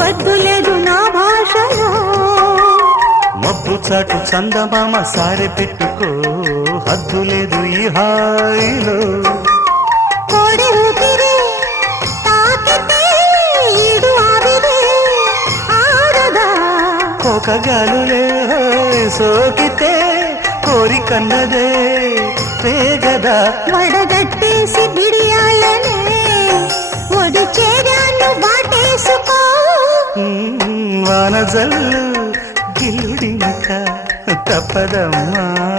వద్దు లేదు నా భాషలో. మబ్బు చాటు చందమామ సారె పెట్టుకో, హద్దు లేదు ఈ హాయిలో. కోడి ఊపిరి తాకితే ఈడు ఆవిరే ఆడదా. కోకగాలులే సోకితే కోరికన్నదే పేగదా. వడగట్టేసి బిడియాలనే ఒడి చేరాను బాటేసుకో. వానజల్లు గిల్లుడింక తప్పదమ్మా.